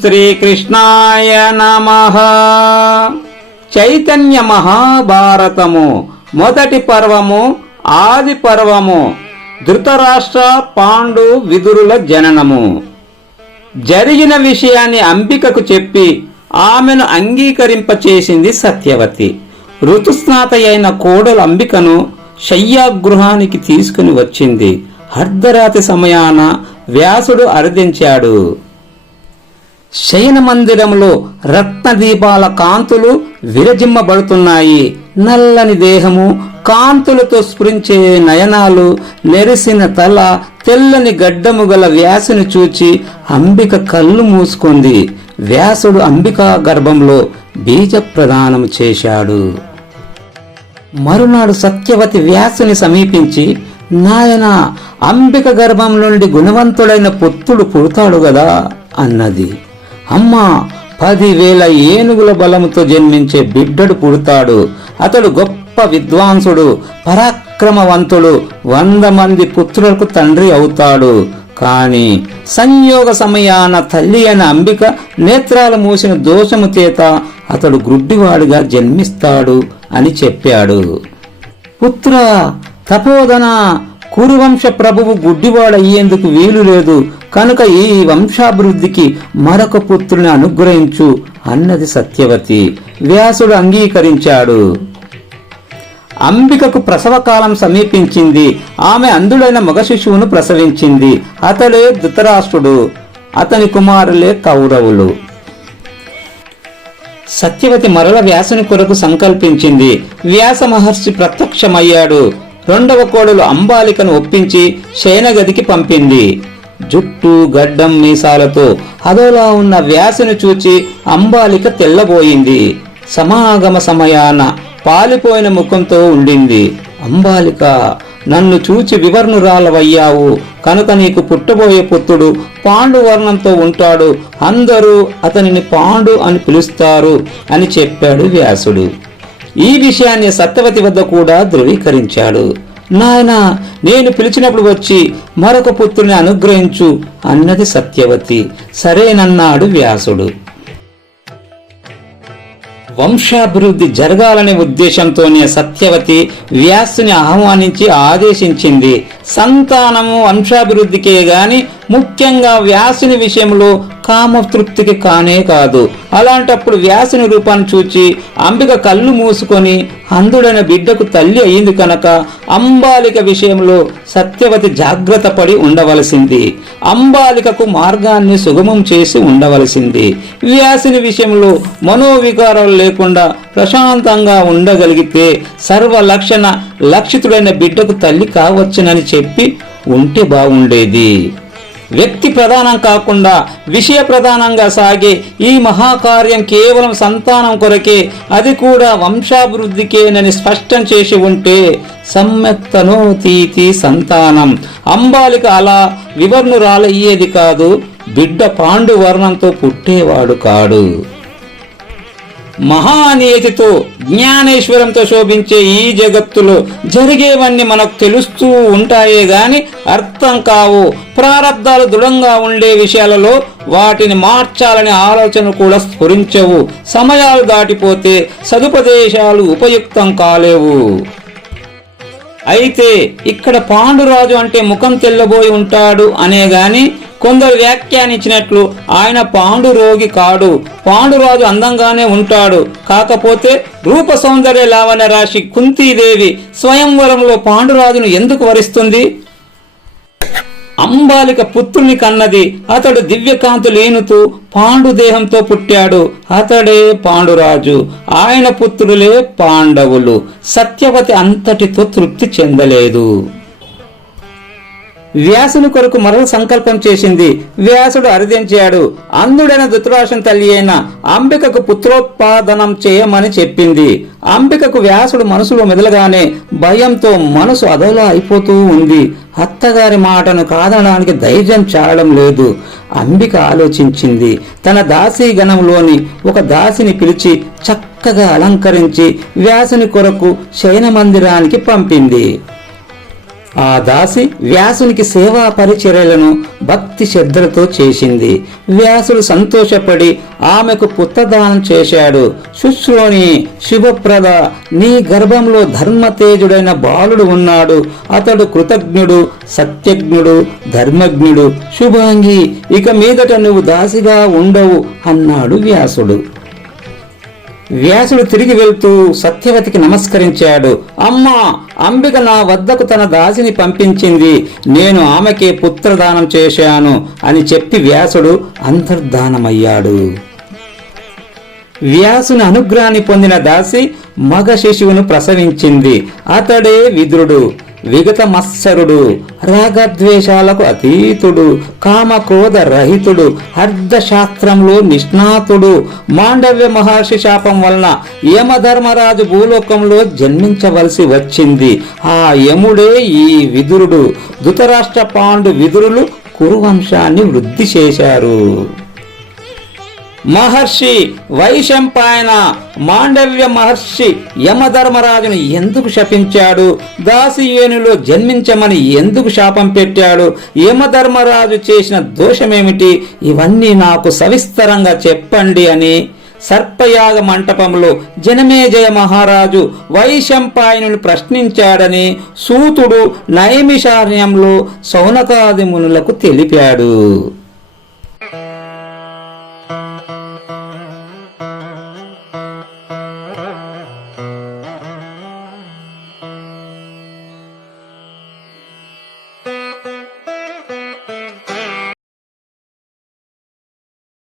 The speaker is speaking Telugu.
శ్రీకృష్ణాయ నమః. చైతన్య మహాభారతము మొదటి పర్వము ఆది పర్వము. ధృతరాష్ట్ర పాండు విదురుల జననము. జరిగిన విషయాన్ని అంబికకు చెప్పి ఆమెను అంగీకరింపచేసింది సత్యవతి. ఋతుస్నాత అయిన కోడలు అంబికను శయ్యాగృహానికి తీసుకుని వచ్చింది. అర్ధరాత్రి సమయాన వ్యాసుడు అర్థించాడు. శయన మందిరంలో రత్న దీపాల కాంతులు విరజిమ్మబడుతున్నాయి. నల్లని దేహము, కాంతులతో స్ఫురించే నయనాలు, నెరిసిన తల, తెల్లని గడ్డము గల వ్యాసుని చూచి అంబిక కళ్ళు మూసుకుంది. వ్యాసుడు అంబికా గర్భంలో బీజ ప్రదానం చేశాడు. మరునాడు సత్యవతి వ్యాసుని సమీపించి, నాయన, అంబిక గర్భం నుండి గుణవంతుడైన పుత్రుడు పుడతాడు గదా అన్నది. అమ్మా, 10,000 ఏనుగుల బలముతో జన్మించే బిడ్డడు పుడతాడు. అతడు గొప్ప విద్వాంసుడు, పరాక్రమవంతుడు, 100 మంది పుత్రులకు తండ్రి అవుతాడు. కాని సంయోగ సమయాన తల్లి అయిన అంబిక నేత్రాలు మూసిన దోషము చేత అతడు గ్రుడ్డివాడిగా జన్మిస్తాడు అని చెప్పాడు. పుత్ర, తపోధన, కురువంశ ప్రభువు గుడ్డివాడయ్యేందుకు వీలు లేదు కనుక ఈ వంశాభివృద్ధికి మరొక పుత్రుని అనుగ్రహించు అన్నది సత్యవతి. వ్యాసుడు అంగీకరించాడు. అంబికకు ప్రసవకాలం సమీపించింది. ఆమె అంధుడైన మగ శిశువును ప్రసవించింది. అతడే ధృతరాష్ట్రుడు, అతని కుమారులే కౌరవులు. సత్యవతి మరల వ్యాసుని కొరకు సంకల్పించింది. వ్యాస మహర్షి ప్రత్యక్షమయ్యాడు. 2వ కోడలు అంబాలికను ఒప్పించి శయనగదికి పంపింది. జుట్టు, గడ్డం, మీసాలతో అదోలా ఉన్న వ్యాసును చూచి అంబాలిక తెల్లబోయింది. సమాగమ సమయాన పాలిపోయిన ముఖంతో ఉండింది. అంబాలిక, నన్ను చూచి వివర్ణురాలవయ్యావు కనుక నీకు పుట్టబోయే పుత్రుడు పాండువర్ణంతో ఉంటాడు. అందరూ అతనిని పాండు అని పిలుస్తారు అని చెప్పాడు వ్యాసుడు. ఈ విషయాన్ని సత్యవతి వద్ద కూడా ధృవీకరించాడు. నాయనా, నేను పిలిచినప్పుడు వచ్చి మరొక పుత్రుని అనుగ్రహించు అన్నది సత్యవతి. సరేనన్నాడు వ్యాసుడు. వంశాభివృద్ధి జరగాలనే ఉద్దేశంతోనే సత్యవతి వ్యాసుని ఆహ్వానించి ఆదేశించింది. సంతానము వంశాభివృద్ధికే గాని ముఖ్యంగా వ్యాసుని విషయంలో కామతృప్తికి కానే కాదు. అలాంటప్పుడు వ్యాసుని రూపాన్ని చూచి అంబిక కళ్ళు మూసుకొని అంధుడైన బిడ్డకు తల్లి అయింది కనుక అంబాలిక విషయంలో సత్యవతి జాగ్రత్త పడి ఉండవలసింది. అంబాలికకు మార్గాన్ని సుగమం చేసి ఉండవలసింది. వ్యాసుని విషయంలో మనోవికారాలు లేకుండా ప్రశాంతంగా ఉండగలిగితే సర్వలక్షణ లక్షితుడైన బిడ్డకు తల్లి కావచ్చునని చెప్పి ఉంటే బాగుండేది. వ్యక్తి ప్రధానం కాకుండా విషయ ప్రధానంగా సాగే ఈ మహాకార్యం కేవలం సంతానం కొరకే, అది కూడా వంశాభివృద్ధికేనని స్పష్టం చేసి ఉంటే సమ్యక్తనోతీతి సంతానం. అంబాలిక అలా వివర్ణురాలయ్యేది కాదు, బిడ్డ పాండువర్ణంతో పుట్టేవాడు కాడు. మహానియతితో జ్ఞానేశ్వరంతో శోభించే ఈ జగత్తులో జరిగేవన్నీ మనకు తెలుస్తూ ఉంటాయే గాని అర్థం కావు. ప్రారబ్ధాలు దృఢంగా ఉండే విషయాలలో వాటిని మార్చాలనే ఆలోచన కూడా స్ఫురించవు. సమయాలు దాటిపోతే సదుపదేశాలు ఉపయుక్తం కాలేవు. అయితే ఇక్కడ పాండురాజు అంటే ముఖం తెల్లబోయి ఉంటాడు అనే గాని కొందరు వ్యాఖ్యానించినట్లు ఆయన పాండు రోగి కాడు. పాండురాజు అందంగానే ఉంటాడు. కాకపోతే రూప సౌందర్య లావణ్య రాశి కుంతీదేవి స్వయంవరంలో పాండురాజును ఎందుకు వరిస్తుంది? అంబాలిక పుత్రుని కన్నది. అతడు దివ్యకాంతులేనుతూ పాండు దేహంతో పుట్టాడు. అతడే పాండురాజు. ఆయన పుత్రులే పాండవులు. సత్యవతి అంతటితో తృప్తి చెందలేదు. వ్యాసుని కొరకు మరల సంకల్పం చేసింది. వ్యాసుడు అర్థించాడు. అంధుడైన ధృతరాష్ట్రుని తల్లి అయిన అంబికకు పుత్రోత్పాదనం చేయమని చెప్పింది. అంబికకు వ్యాసుడు మనసులో మెదలగానే భయంతో మనసు అదోలా అయిపోతూ ఉంది. అత్తగారి మాటను కాదనడానికి ధైర్యం చాలడం లేదు. అంబిక ఆలోచించింది. తన దాసీ గణంలోని ఒక దాసిని పిలిచి చక్కగా అలంకరించి వ్యాసుని కొరకు శయన మందిరానికి పంపింది. ఆ దాసి వ్యాసునికి సేవా పరిచర్యలను భక్తి శ్రద్ధలతో చేసింది. వ్యాసుడు సంతోషపడి ఆమెకు పుత్రదానం చేశాడు. శుశ్రోని శుభప్రద, నీ గర్భంలో ధర్మతేజుడైన బాలుడు ఉన్నాడు. అతడు కృతజ్ఞుడు, సత్యజ్ఞుడు, ధర్మజ్ఞుడు, శుభాంగి. ఇక మీదట నువ్వు దాసిగా ఉండవు అన్నాడు వ్యాసుడు. వ్యాసుడు తిరిగి వెళ్తూ సత్యవతికి నమస్కరించాడు. అమ్మా, అంబిక నా వద్దకు తన దాసిని పంపించింది. నేను ఆమెకే పుత్రదానం చేశాను అని చెప్పి వ్యాసుడు అంతర్ధానమయ్యాడు. వ్యాసుని అనుగ్రహాన్ని పొందిన దాసి మగ శిశువును ప్రసవించింది. అతడే విదురుడు. విగత మత్సరుడు, రాగద్వేషాలకు అతీతుడు, కామక్రోధ రహితుడు, అర్థశాస్త్రంలో నిష్ణాతుడు. మాండవ్య మహర్షి శాపం వలన యమధర్మరాజు భూలోకంలో జన్మించవలసి వచ్చింది. ఆ యముడే ఈ విదురుడు. ధృతరాష్ట్ర, పాండు విదురులు కురువంశాన్ని వృద్ధి చేశారు. మహర్షి వైశంపాయన మాండవ్య మహర్షి యమధర్మరాజును ఎందుకు శపించాడు? దాసియేనులో జన్మించమని ఎందుకు శాపం పెట్టాడు? యమధర్మరాజు చేసిన దోషమేమిటి? ఇవన్నీ నాకు సవిస్తరంగా చెప్పండి అని సర్పయాగ మంటపంలో జనమేజయ మహారాజు వైశంపాయనుని ప్రశ్నించాడని సూతుడు నైమిషారణ్యంలో శౌనకాది మునులకు తెలిపాడు.